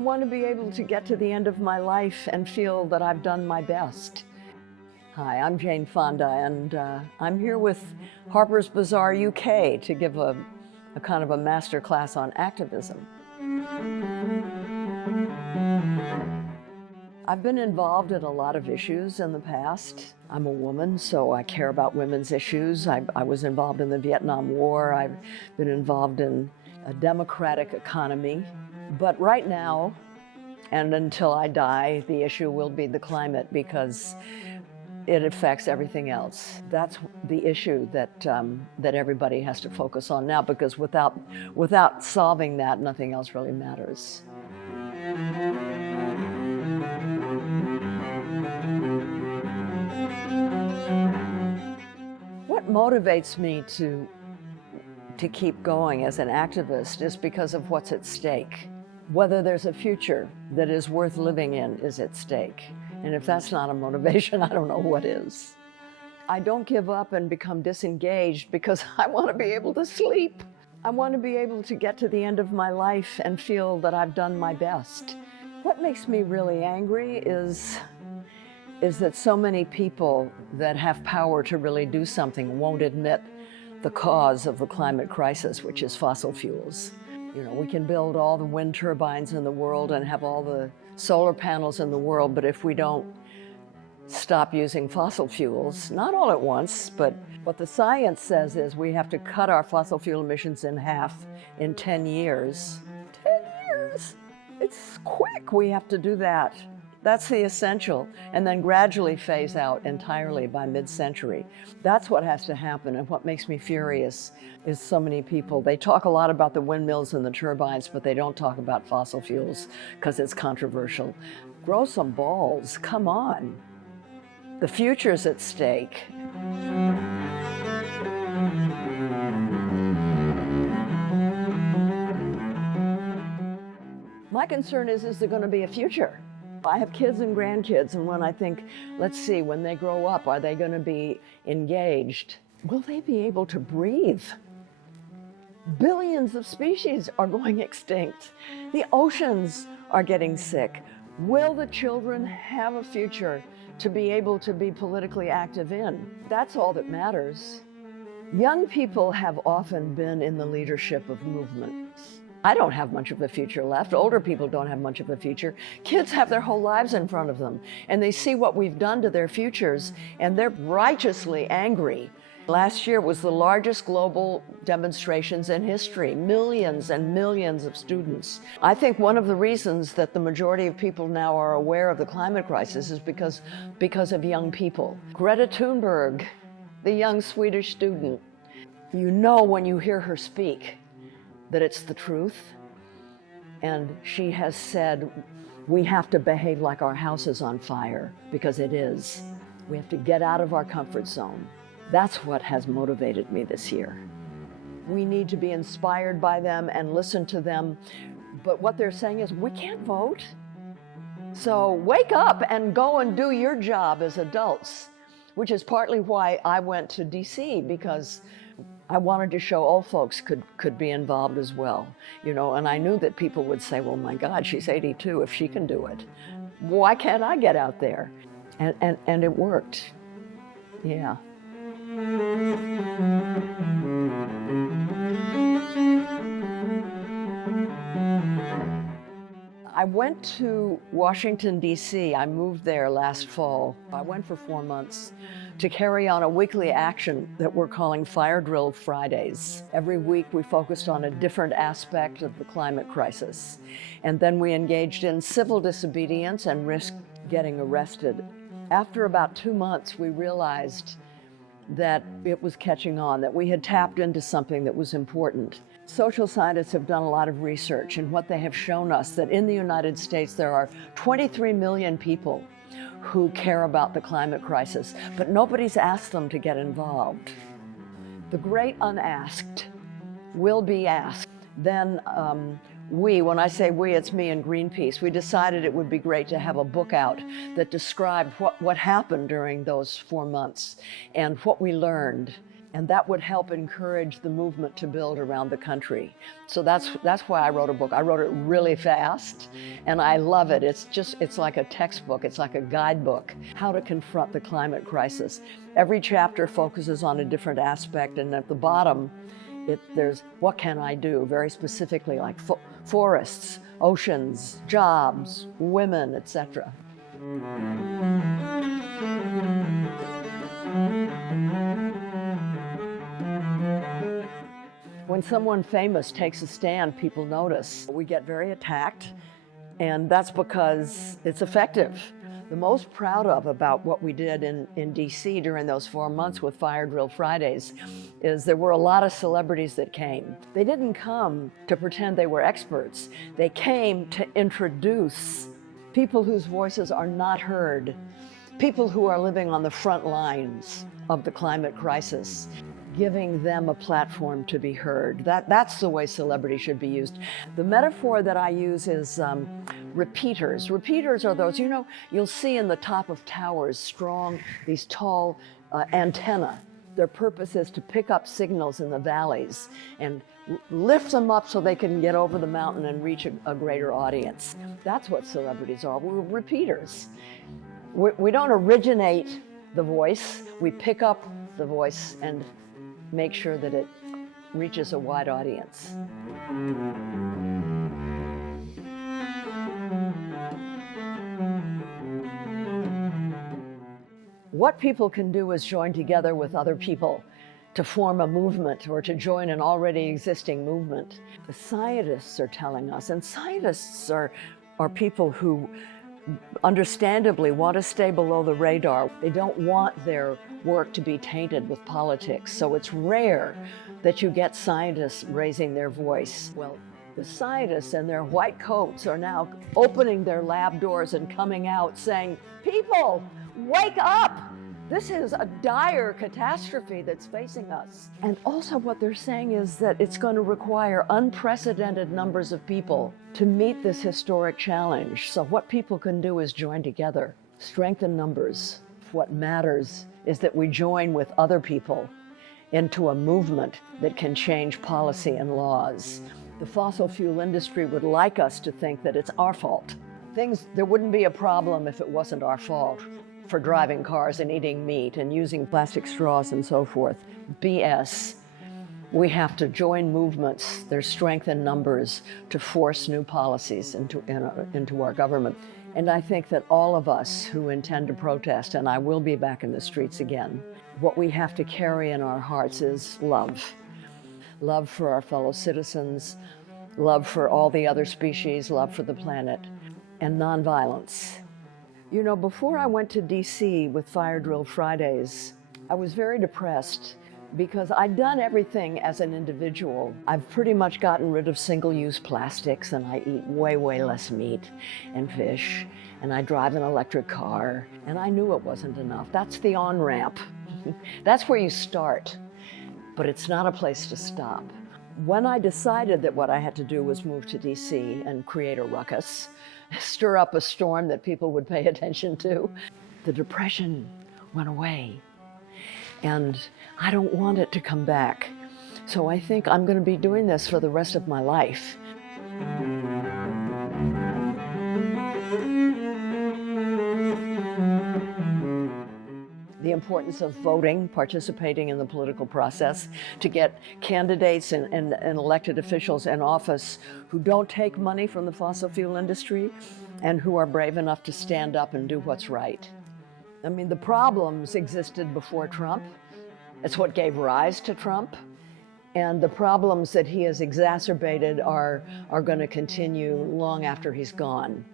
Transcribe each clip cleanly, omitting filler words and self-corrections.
want to be able to get to the end of my life and feel that I've done my best. Hi, I'm Jane Fonda, and I'm here with Harper's Bazaar UK to give a kind of a master class on activism. I've been involved in a lot of issues in the past. I'm a woman, so I care about women's issues. I was involved in the Vietnam War. I've been involved in a democratic economy. But right now, and until I die, the issue will be the climate, because it affects everything else. That's the issue that everybody has to focus on now, because without solving that, nothing else really matters. What motivates me to keep going as an activist is because of what's at stake. Whether there's a future that is worth living in is at stake. And if that's not a motivation, I don't know what is. I don't give up and become disengaged because I want to be able to sleep. I want to be able to get to the end of my life and feel that I've done my best. What makes me really angry is that so many people that have power to really do something won't admit the cause of the climate crisis, which is fossil fuels. You know, we can build all the wind turbines in the world and have all the solar panels in the world, but if we don't stop using fossil fuels, not all at once, but what the science says is we have to cut our fossil fuel emissions in half in 10 years. 10 years! It's quick, we have to do that. That's the essential, and then gradually phase out entirely by mid-century. That's what has to happen, and what makes me furious is so many people, they talk a lot about the windmills and the turbines, but they don't talk about fossil fuels because it's controversial. Grow some balls, come on. The future's at stake. My concern is there going to be a future? I have kids and grandkids, and when I think, let's see, when they grow up, are they going to be engaged? Will they be able to breathe? Billions of species are going extinct. The oceans are getting sick. Will the children have a future to be able to be politically active in? That's all that matters. Young people have often been in the leadership of movements. I don't have much of a future left. Older people don't have much of a future. Kids have their whole lives in front of them, and they see what we've done to their futures, and they're righteously angry. Last year was the largest global demonstrations in history, millions and millions of students. I think one of the reasons that the majority of people now are aware of the climate crisis is because of young people. Greta Thunberg, the young Swedish student, you know when you hear her speak that it's the truth. And she has said, we have to behave like our house is on fire, because it is. We have to get out of our comfort zone. That's what has motivated me this year. We need to be inspired by them and listen to them. But what they're saying is, we can't vote. So wake up and go and do your job as adults, which is partly why I went to DC, because I wanted to show old folks could be involved as well, you know, and I knew that people would say, well, my God, she's 82, if she can do it, why can't I get out there? And it worked, yeah. I went to Washington, D.C. I moved there last fall. I went for 4 months to carry on a weekly action that we're calling Fire Drill Fridays. Every week we focused on a different aspect of the climate crisis. And then we engaged in civil disobedience and risked getting arrested. After about 2 months, we realized that it was catching on, that we had tapped into something that was important. Social scientists have done a lot of research, and what they have shown us that in the United States there are 23 million people who care about the climate crisis, but nobody's asked them to get involved. The great unasked will be asked. Then When I say we, it's me and Greenpeace. We decided it would be great to have a book out that described what happened during those 4 months and what we learned. And that would help encourage the movement to build around the country. So that's why I wrote a book. I wrote it really fast, and I love it. It's like a textbook. It's like a guidebook, how to confront the climate crisis. Every chapter focuses on a different aspect, and at the bottom, there's what can I do, very specifically, like forests, oceans, jobs, women, etc. When someone famous takes a stand, people notice. We get very attacked, and that's because it's effective. The most proud of about what we did in DC during those 4 months with Fire Drill Fridays is there were a lot of celebrities that came. They didn't come to pretend they were experts. They came to introduce people whose voices are not heard, people who are living on the front lines of the climate crisis, giving them a platform to be heard. That's the way celebrity should be used. The metaphor that I use is repeaters. Repeaters are those, you'll see in the top of towers, these tall antenna. Their purpose is to pick up signals in the valleys and lift them up so they can get over the mountain and reach a greater audience. That's what celebrities are. We're repeaters. We don't originate the voice. We pick up the voice and make sure that it reaches a wide audience. What people can do is join together with other people to form a movement or to join an already existing movement. The scientists are telling us, and scientists are people who understandably want to stay below the radar. They don't want their work to be tainted with politics. So it's rare that you get scientists raising their voice. Well, the scientists in their white coats are now opening their lab doors and coming out saying, "People, wake up! This is a dire catastrophe that's facing us." And also what they're saying is that it's going to require unprecedented numbers of people to meet this historic challenge. So what people can do is join together, strengthen numbers. What matters is that we join with other people into a movement that can change policy and laws. The fossil fuel industry would like us to think that it's our fault. There wouldn't be a problem if it wasn't our fault for driving cars and eating meat and using plastic straws and so forth. BS. We have to join movements. There's strength in numbers to force new policies into our government. And I think that all of us who intend to protest, and I will be back in the streets again, what we have to carry in our hearts is love. Love for our fellow citizens, love for all the other species, love for the planet, and nonviolence. Before I went to DC with Fire Drill Fridays, I was very depressed because I'd done everything as an individual. I've pretty much gotten rid of single-use plastics, and I eat way, way less meat and fish, and I drive an electric car, and I knew it wasn't enough. That's the on-ramp. That's where you start, but it's not a place to stop. When I decided that what I had to do was move to DC and create a ruckus, stir up a storm that people would pay attention to, the depression went away. And I don't want it to come back. So I think I'm going to be doing this for the rest of my life. The importance of voting, participating in the political process, to get candidates and elected officials in office who don't take money from the fossil fuel industry and who are brave enough to stand up and do what's right. I mean, the problems existed before Trump. It's what gave rise to Trump. And the problems that he has exacerbated are going to continue long after he's gone.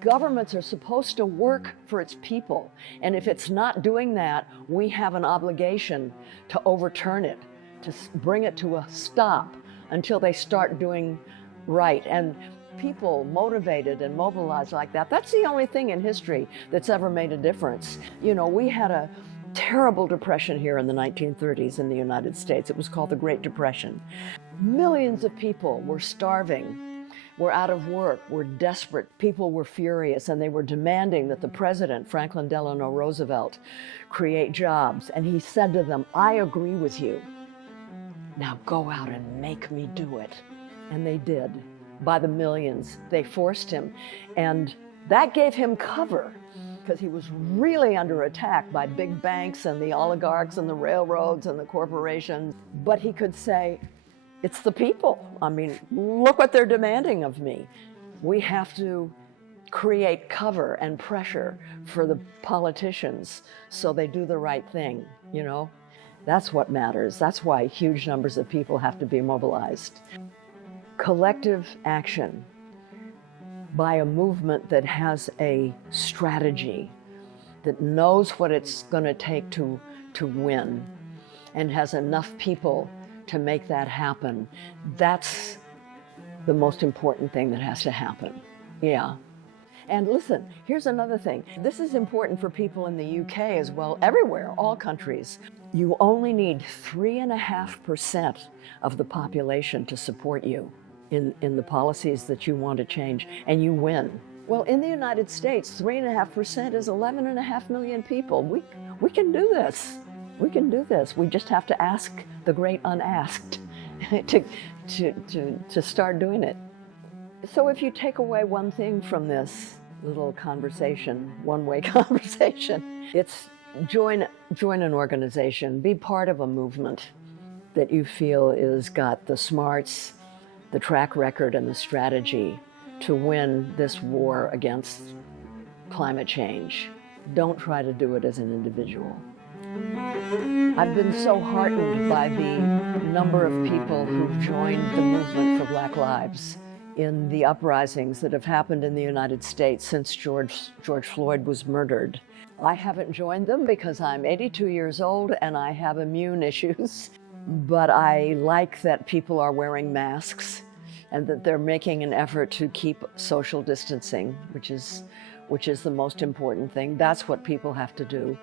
Governments are supposed to work for its people. And if it's not doing that, we have an obligation to overturn it, to bring it to a stop until they start doing right. And people motivated and mobilized like that, that's the only thing in history that's ever made a difference. We had a terrible depression here in the 1930s in the United States. It was called the Great Depression. Millions of people were starving were out of work, were desperate. People were furious, and they were demanding that the president, Franklin Delano Roosevelt, create jobs. And he said to them, I agree with you. Now go out and make me do it. And they did. By the millions, they forced him. And that gave him cover, because he was really under attack by big banks and the oligarchs and the railroads and the corporations. But he could say, it's the people. I mean, look what they're demanding of me. We have to create cover and pressure for the politicians so they do the right thing, you know? That's what matters. That's why huge numbers of people have to be mobilized. Collective action by a movement that has a strategy, that knows what it's going to take to win, and has enough people to make that happen. That's the most important thing that has to happen. Yeah. And listen, here's another thing. This is important for people in the UK as well, everywhere, all countries. You only need 3.5% of the population to support you in the policies that you want to change, and you win. Well, in the United States, 3.5% is 11.5 million people. We can do this. We can do this. We just have to ask the great unasked to start doing it. So if you take away one thing from this little conversation, one-way conversation, it's join an organization, be part of a movement that you feel is got the smarts, the track record, and the strategy to win this war against climate change. Don't try to do it as an individual. I've been so heartened by the number of people who've joined the movement for Black Lives in the uprisings that have happened in the United States since George Floyd was murdered. I haven't joined them because I'm 82 years old and I have immune issues, but I like that people are wearing masks and that they're making an effort to keep social distancing, which is the most important thing. That's what people have to do.